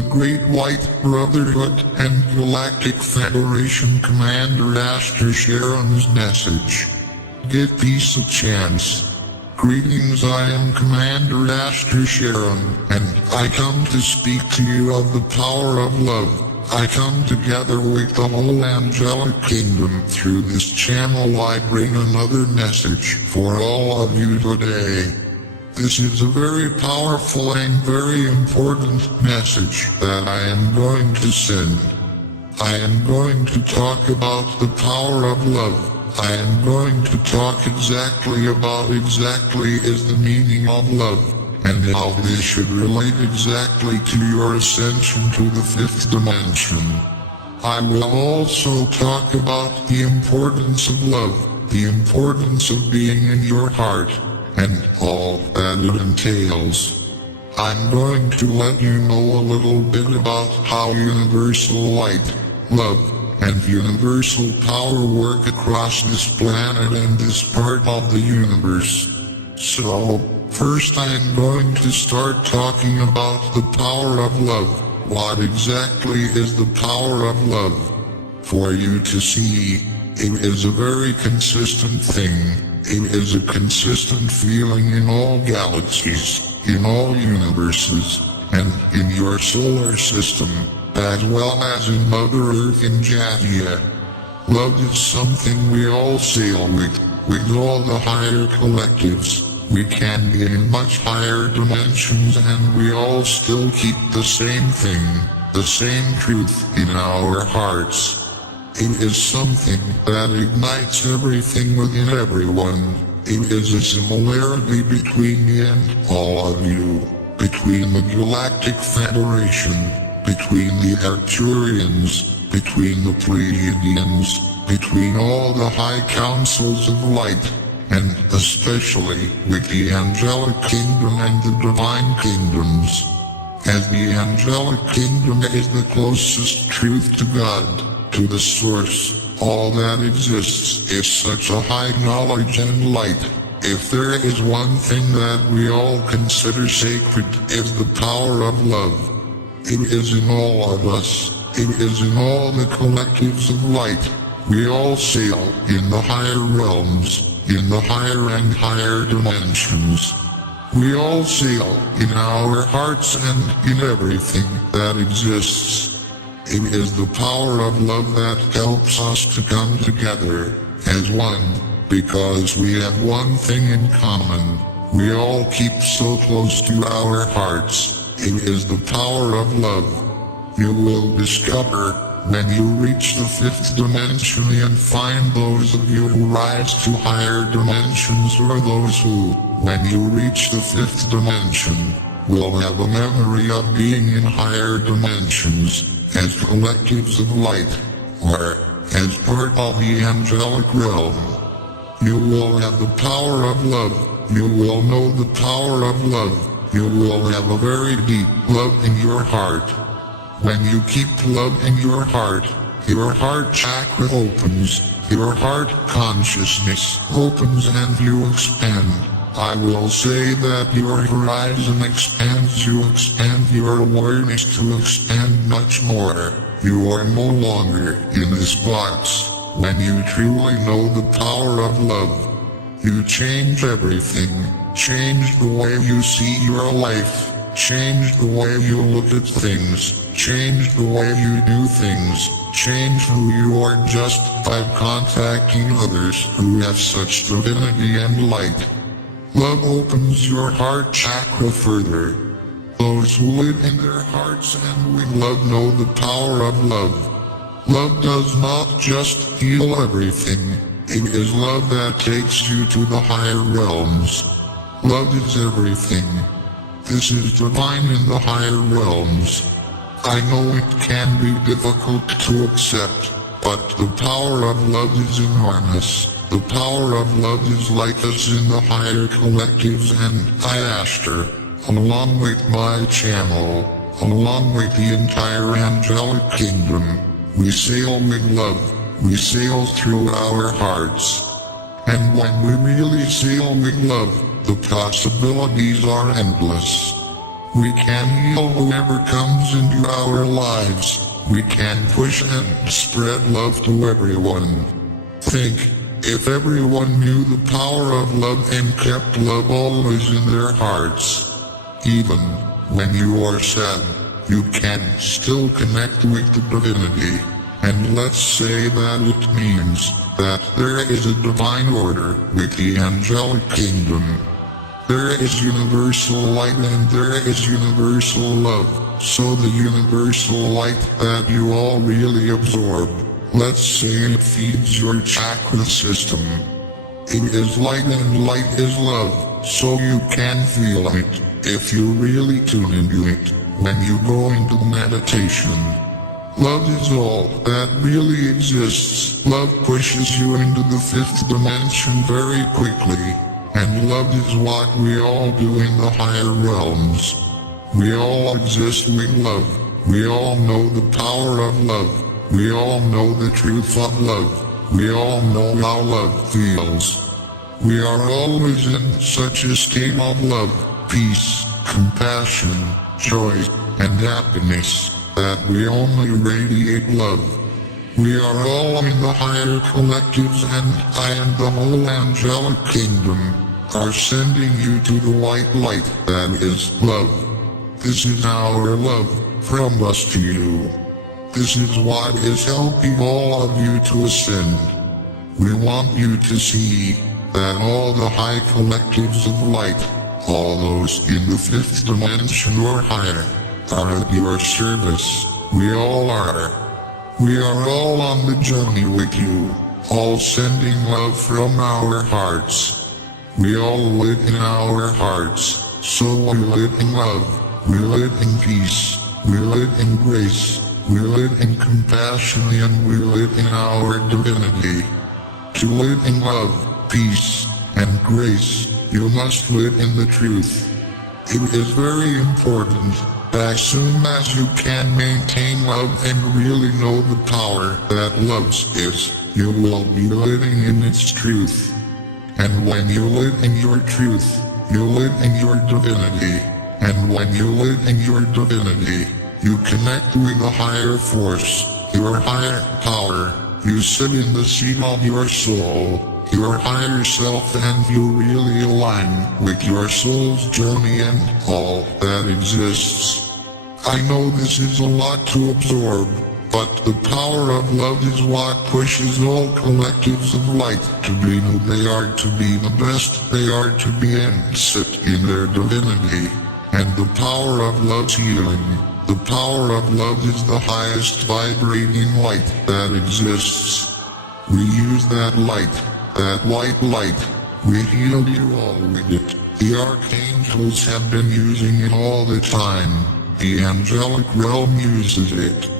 the Great White Brotherhood and Galactic Federation Commander Ashtar Sheran's message. Give peace a chance. Greetings, I am Commander Ashtar Sheran, and I come to speak to you of the power of love. I come together with the whole angelic kingdom. Through this channel I bring another message for all of you today. This is a very powerful and very important message that I am going to send. I am going to talk about the power of love. I am going to talk exactly is the meaning of love, and how this should relate exactly to your ascension to the fifth dimension. I will also talk about the importance of love, the importance of being in your heart, and all that it entails. I'm going to let you know a little bit about how universal light, love, and universal power work across this planet and this part of the universe. So, first I am going to start talking about the power of love. What exactly is the power of love? For you to see, it is a very consistent thing. It is a consistent feeling in all galaxies, in all universes, and in your solar system, as well as in Mother Earth in Jatia. Love is something we all sail with all the higher collectives. We can be in much higher dimensions and we all still keep the same thing, the same truth in our hearts. It is something that ignites everything within everyone. It is a similarity between me and all of you, between the Galactic Federation, between the Arcturians, between the Pleiadians, between all the high councils of light, and especially with the angelic kingdom and the divine kingdoms. As the angelic kingdom is the closest truth to God, to the source, all that exists is such a high knowledge and light. If there is one thing that we all consider sacred, is the power of love. It is in all of us. It is in all the collectives of light. We all sail in the higher realms, in the higher and higher dimensions. We all sail in our hearts and in everything that exists. It is the power of love that helps us to come together as one, because we have one thing in common. We all keep so close to our hearts. It is the power of love. You will discover, when you reach the fifth dimension and find those of you who rise to higher dimensions, or those who, when you reach the fifth dimension, will have a memory of being in higher dimensions, as collectives of light, or as part of the angelic realm. You will have the power of love. You will know the power of love. You will have a very deep love in your heart. When you keep love in your heart chakra opens, your heart consciousness opens and you expand. I will say that your horizon expands, you expand your awareness to expand much more. You are no longer in this box. When you truly know the power of love, you change everything. Change the way you see your life. Change the way you look at things. Change the way you do things. Change who you are just by contacting others who have such divinity and light. Love opens your heart chakra further. Those who live in their hearts and with love know the power of love. Love does not just heal everything. It is love that takes you to the higher realms. Love is everything. This is divine in the higher realms. I know it can be difficult to accept, but the power of love is enormous. The power of love is like us in the higher collectives, and I, Ashtar, along with my channel, along with the entire angelic kingdom, we sail with love. We sail through our hearts. And when we really sail with love, the possibilities are endless. We can heal whoever comes into our lives. We can push and spread love to everyone. Think, if everyone knew the power of love and kept love always in their hearts. Even when you are sad, you can still connect with the divinity. And let's say that it means that there is a divine order with the angelic kingdom. There is universal light and there is universal love, so the universal light that you all really absorb, let's say it feeds your chakra system. It is light and light is love, so you can feel it, if you really tune into it, when you go into meditation. Love is all that really exists. Love pushes you into the fifth dimension very quickly. And love is what we all do in the higher realms. We all exist with love. We all know the power of love. We all know the truth of love. We all know how love feels. We are always in such a state of love, peace, compassion, joy, and happiness, that we only radiate love. We are all in the higher collectives, and I and the whole angelic kingdom are sending you to the white light that is love. This is our love from us to you. This is what is helping all of you to ascend. We want you to see that all the high collectives of light, all those in the fifth dimension or higher, are at your service. We all are. We are all on the journey with you, all sending love from our hearts. We all live in our hearts, so we live in love, we live in peace, we live in grace, we live in compassion, and we live in our divinity. To live in love, peace, and grace, you must live in the truth. It is very important. As soon as you can maintain love and really know the power that love is, you will be living in its truth. And when you live in your truth, you live in your divinity. And when you live in your divinity, you connect with a higher force, your higher power. You sit in the seat of your soul, your higher self, and you really align with your soul's journey and all that exists. I know this is a lot to absorb, but the power of love is what pushes all collectives of light to be who they are, to be the best they are to be, and sit in their divinity. And the power of love's healing. The power of love is the highest vibrating light that exists. We use that light, that white light. We heal you all with it. The archangels have been using it all the time. The angelic realm uses it.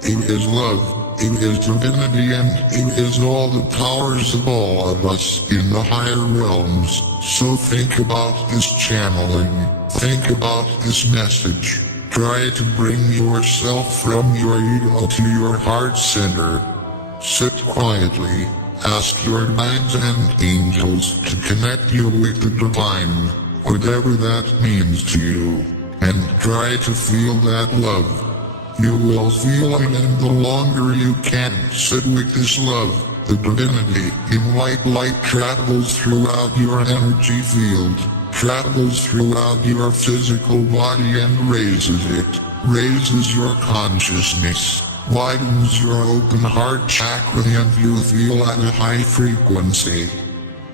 It is love, it is divinity, and it is all the powers of all of us in the higher realms. So think about this channeling. Think about this message. Try to bring yourself from your ego to your heart center. Sit quietly. Ask your guides and angels to connect you with the divine, whatever that means to you, and try to feel that love. You will feel it, and the longer you can sit with this love, the divinity in white light travels throughout your energy field, travels throughout your physical body and raises it, raises your consciousness, widens your open heart chakra, and you feel at a high frequency.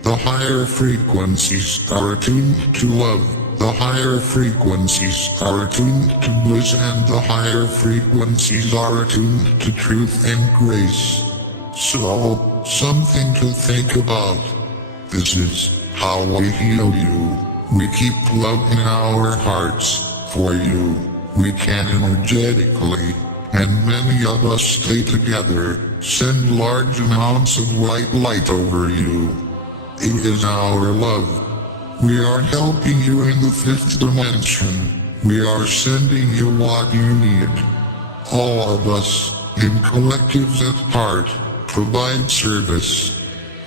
The higher frequencies are attuned to love. The higher frequencies are attuned to bliss, and the higher frequencies are attuned to truth and grace. So, something to think about. This is how we heal you. We keep love in our hearts for you. We can energetically, and many of us stay together, send large amounts of white light over you. It is our love. We are helping you in the fifth dimension. We are sending you what you need. All of us, in collectives at heart, provide service.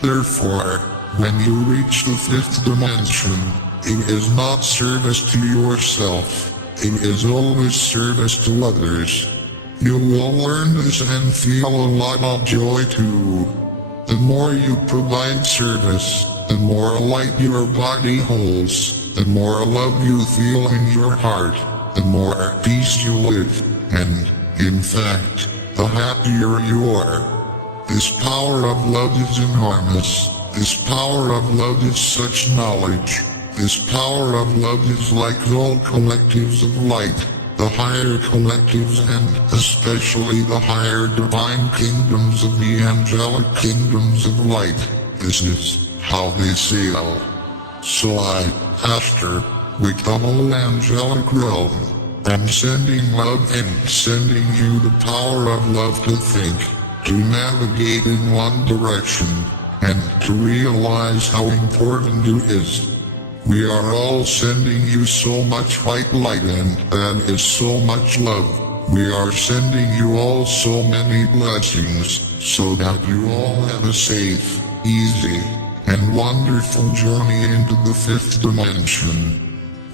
Therefore, when you reach the fifth dimension, it is not service to yourself. It is always service to others. You will learn this and feel a lot of joy too. The more you provide service, the more light your body holds, the more love you feel in your heart, the more at peace you live, and, in fact, the happier you are. This power of love is enormous. This power of love is such knowledge. This power of love is like all collectives of light, the higher collectives and especially the higher divine kingdoms of the angelic kingdoms of light. This is how they sail. So I, Ashtar, with the whole angelic realm, am sending love and sending you the power of love to think, to navigate in one direction, and to realize how important it is. We are all sending you so much white light and that is so much love. We are sending you all so many blessings, so that you all have a safe, easy, and wonderful journey into the fifth dimension.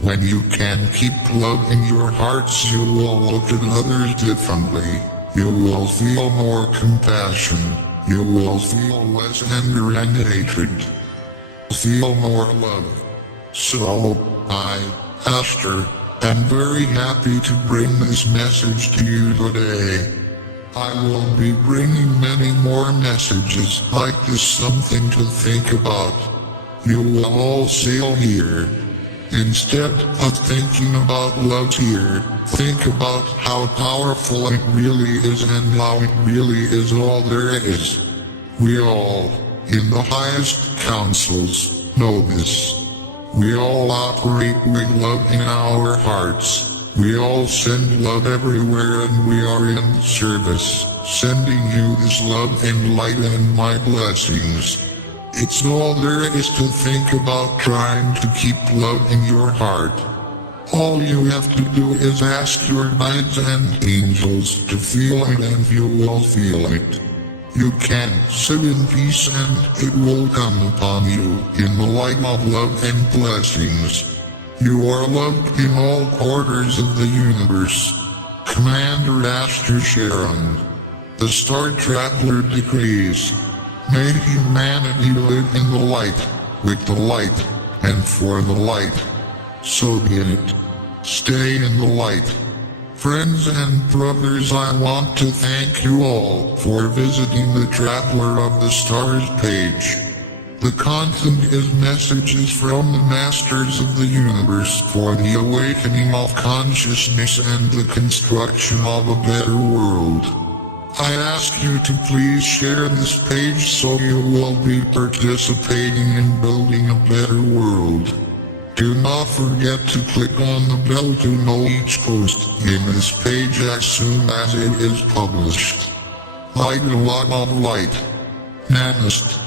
When you can keep love in your hearts, you will look at others differently. You will feel more compassion. You will feel less anger and hatred. Feel more love. So, I, Ashtar, am very happy to bring this message to you today. I will be bringing many more messages like this, something to think about. You will all sail here. Instead of thinking about love here, think about how powerful it really is and how it really is all there is. We all, in the highest councils, know this. We all operate with love in our hearts. We all send love everywhere and we are in service, sending you this love and light and my blessings. It's all there is to think about trying to keep love in your heart. All you have to do is ask your guides and angels to feel it and you will feel it. You can sit in peace and it will come upon you in the light of love and blessings. You are loved in all quarters of the universe. Commander Ashtar Sheran. The Star Traveler decrees. May humanity live in the light, with the light, and for the light. So be it. Stay in the light. Friends and brothers, I want to thank you all for visiting the Traveler of the Stars page. The content is messages from the Masters of the Universe for the awakening of consciousness and the construction of a better world. I ask you to please share this page so you will be participating in building a better world. Do not forget to click on the bell to know each post in this page as soon as it is published. Light a lot of light. Namaste.